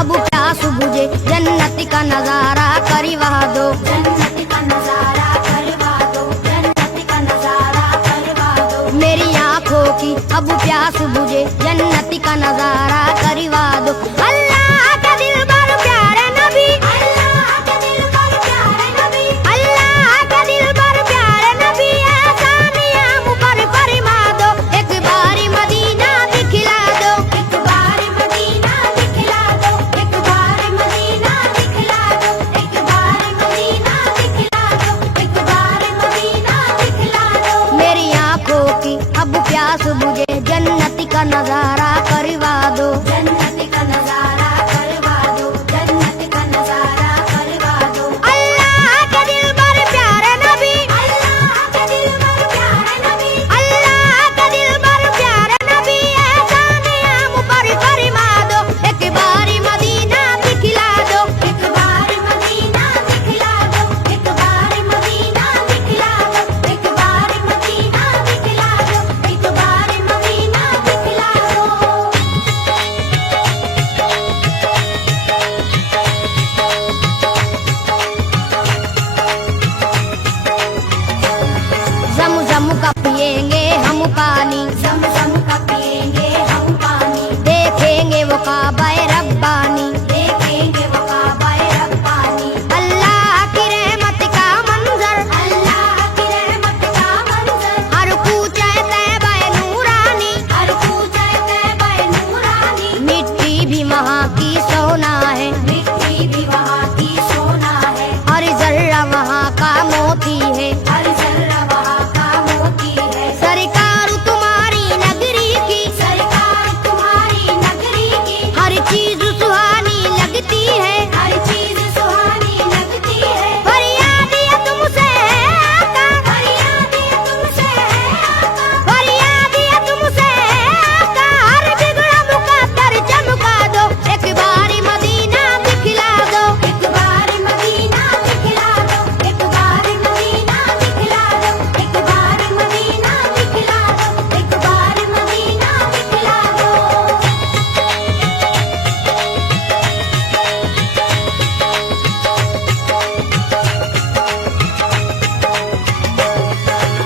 अब प्यास बुझे जन्नत का नजारा करवा दो, जन्नत का नजारा करवा दो, जन्नत का नजारा करवा दो। मेरी आँखों की अब प्यास बुझे जन्नत का नजारा करवा दो। अल्लाह का दिलबर प्यारे नबी, अल्लाह का दिलबर प्यारे नबी, अल्लाह का दिलबर प्यारे नबी, ऐसा नियम पर फरमा दो, एक बारी मदीना दिखला दो, एक बार मदीना दिखला दो, एक बार मदीना दिखला दो, एक बार मदीना दिखला दो, एक बार मदीना दिखला दो। मेरी आँखों की अब प्यास बुझे जन्नत का नजारा करवा दो, जन्नत का नजारा करवा दो, जन्नत का नजारा करवा दो। अल्लाह का दिलबर प्यारे नबी, अल्लाह का दिलबर प्यारे नबी, अल्लाह का दिलबर प्यारे नबी, ऐसा नियम पर फरमा दो, एक बारी मदीना दिखला दो, एक बार मदीना दिखला दो, एक बार मदीना दिखला दो, एक बार मदीना दिखला दो, एक बार मदीना दिखला दो। ज़म-ज़म का पिएंगे हम पानी, ज़म-ज़म का पिएंगे हम पानी, देखेंगे वो काबा रब्बानी, देखेंगे वो काबा रब्बानी। अल्लाह की रहमत का मंजर, अल्लाह की रहमत का मंजर, हर कूचे तैबा नूरानी, हर कूचे तैबा नूरानी। मिट्टी भी वहाँ की सोना है, मिट्टी भी वहाँ की सोना है, हर जर्रा वहाँ का मोती है, हर जर्रा वहाँ का मोती है। सरकार तुम्हारी नगरी की, सरकार तुम्हारी नगरी की, हर चीज सुहानी लगती है, हर चीज सुहानी लगती है। फरियाद ये तुमसे है आका, फरियाद ये तुमसे है आका, फरियाद ये तुमसे है आका, हर बिगड़ा मुकद्दर चमका दो, एक बारी मदीना दिखला दो, एक बार मदीना दिखला दो, एक बार मदीना दिखला दो, एक बार मदीना दिखला दो, एक बार मदीना दिखला दो।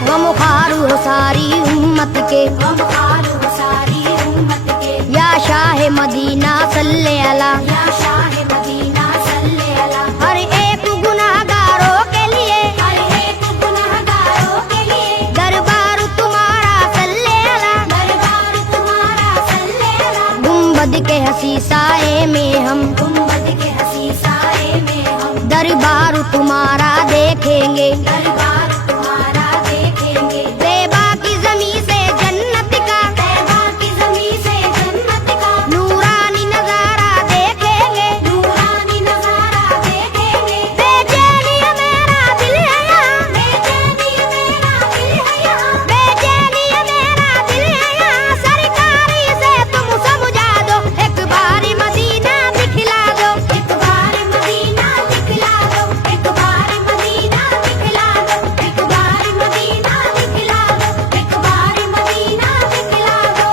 गमखार हो सारी उम्मत के, गमखार हो सारी उम्मत के, या शाह मदीना सल्ले अला, या शाह मदीना सल्ले अला। हर एक गुनाहगारों के लिए हर एक गुनहगारों के लिए दरबार तुम्हारा सल्ले अला, दरबार तुम्हारा सल्ले अला। गुंबद के हसी साए में हम, गुंबद के हसी साए में हम दरबार तुम्हारा देखेंगे, दरबार तुम्हारा देखेंगे। तैबा की जमी से जन्नत का तैबा की ज़मीं से जन्नत का नूरानी नजारा देखेंगे, नूरानी नजारा देखेंगे। बेचैनी मेरा दिल है यहाँ, बेचैनी मेरा दिल है यहाँ, बेचैनी मेरा दिल है यहाँ, सरकारी से तुम समझा दो, एक बारी मदीना दिखला दो, एक बार मदीना दिखला दो, एक बार मदीना दिखला दो, एक बार मदीना दिखला दो, एक बार मदीना दिखला दो।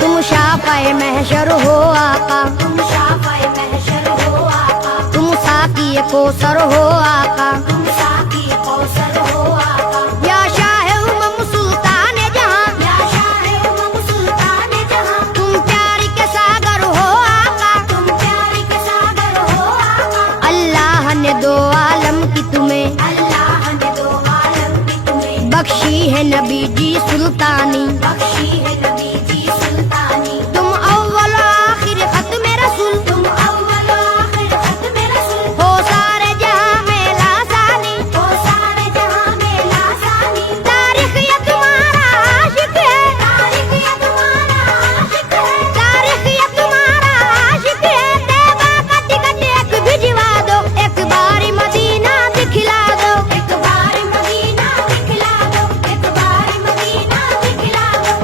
तुम शाफ़ाए महशर हो आका, तुम शाफ़ाए महशर हो आका, तुम साकी कौसर हो आका, तुम साकी कौसर हो आका। या शाह उमम सुल्तान जहां, या शाह उमम सुल्तान जहां, तुम प्यार के सागर हो आका, तुम प्यार के सागर हो आका। अल्लाह ने दो आलम की तुम्हें अल्लाह ने दो आलम की तुम्हें बख्शी है नबी जी सुल्तानी, बख्शी है नबी जी सुल्तानी। तुम अव्वल आखिर खत्म रसूल, तुम अव्वल आखिर खत्म रसूल, हो सारे जहां में लासानी, हो सारे जहां में लासानी। तारीख ये तुम्हारा आशिक है, तारीख ये तुम्हारा आशिक है, तारीख ये तुम्हारा आशिक है, तैबा का टिकट एक भिजवा दो, एक बारी मदीना दिखला दो, एक बार मदीना दिखला दो, एक बार मदीना दिखला दो,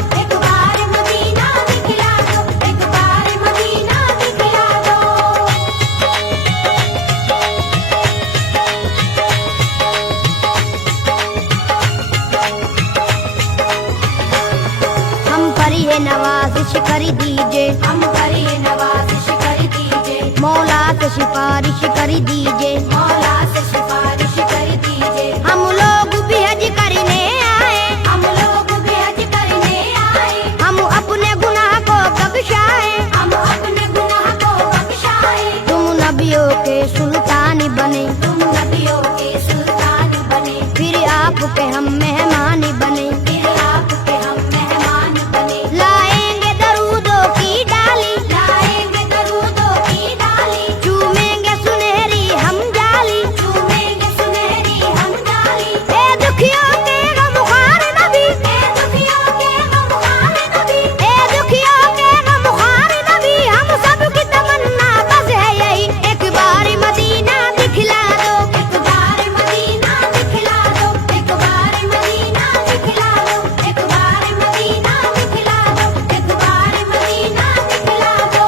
नवाजिश कर दीजिए, हम करिए नवाजिश कर दीजिए, मौला से सिफारिश कर दीजिए। मौला से सिफारिश कर दीजिए। हम लोग भी हज करने आए, हम लोग भी हज करने आए, हम अपने गुनाह को बख्शाए। हम अपने गुनाह को बख्शाए। तुम नबियों के सुल्तान बने, तुम नबियों के सुल्तान बने, फिर आपके हम मेहमान बने। फिर आपके हम मेहमान बने। लाएंगे दरूदों की डाली, लाएंगे दरूदों की डाली, चूमेंगे सुनहरी हम जाली। चूमेंगे सुनहरी हम डाली। ए दुखियों के गमख्वार नबी, ए दुखियों के गमख्वार नबी, ए दुखियों के गमख्वार नबी, हम सबकी तमन्ना बस है यही, एक बार मदीना दिखला दो। एक बार मदीना दिखला दो, एक बार मदीना दिखला दो, एक बार मदीना दिखला दो, एक बार मदीना दिखला दो।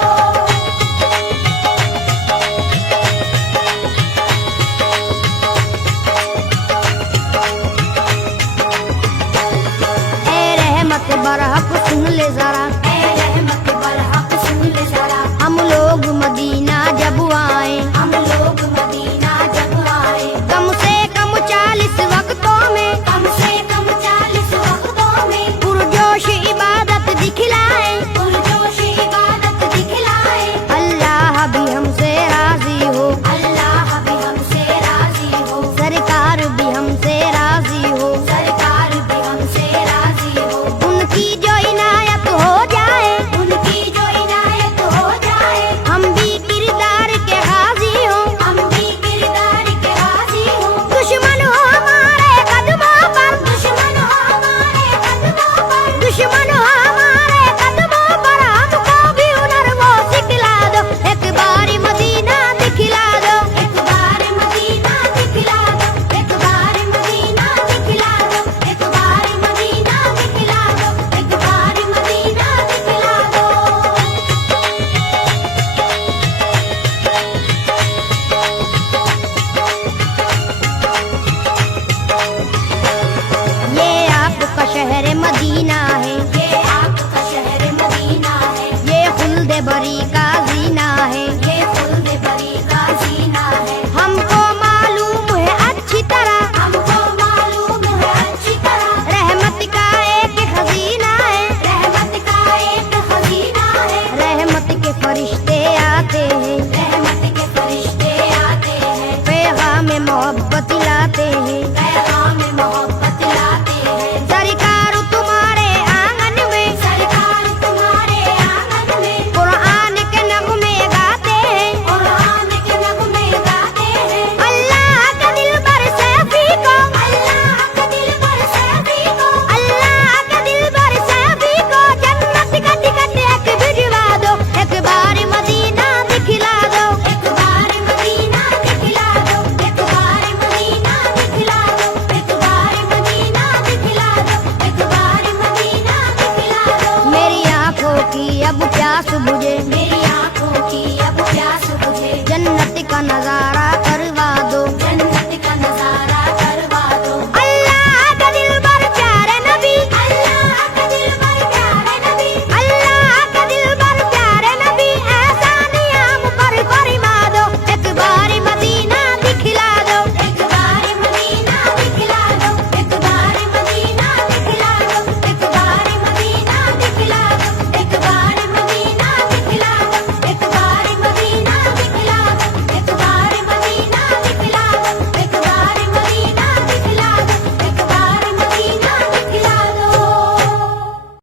ए रहमत बरहक सुन ले जरा, ए रहमत बरहक सुन ले जरा, हम लोग मदीना जब आए, हम लोग मदीना जब आए, कम से कम 40 वक्तों में कम से कम 40 वक्तों में पुरजोश इबादत दिखलाए। पुरजोश इबादत दिखलाए। अल्लाह भी हमसे राजी हो, अल्लाह भी हमसे राजी हो, सरकार भी हमसे राजी हो, सरकार भी हमसे राजी हो, उनकी जो इनायत हो जाए, उनकी जो इनायत हो जाए, हम भी किरदार के गाजी हो। हम भी किरदार के राजी हो। दुश्मन हो हमारे कदमों पर, दुश्मन हो हमारे कदमों पर, दुश्मन हो हमारे कदमों पर, हमको भी हुनर वो सिखला दो, एक बार मदीना दिखला दो। एक बार मदीना दिखला दो, एक बार मदीना दिखला दो, एक बार मदीना दिखला दो, एक बार मदीना दिखला दो। ये आपका शहर मदीना है, ये आपका शहर मदीना है, ये खुल्द बरी का जीना है। ये खुल्द बरी का जीना है। हमको मालूम है अच्छी तरह, हमको मालूम है अच्छी तरह, रहमत का एक खजीना है। रहमत का एक खजीना है। रहमत के फरिश्ते आते हैं, रहमत के फरिश्ते आते हैं, पैगाम मोहब्बत लाते हैं। पैगाम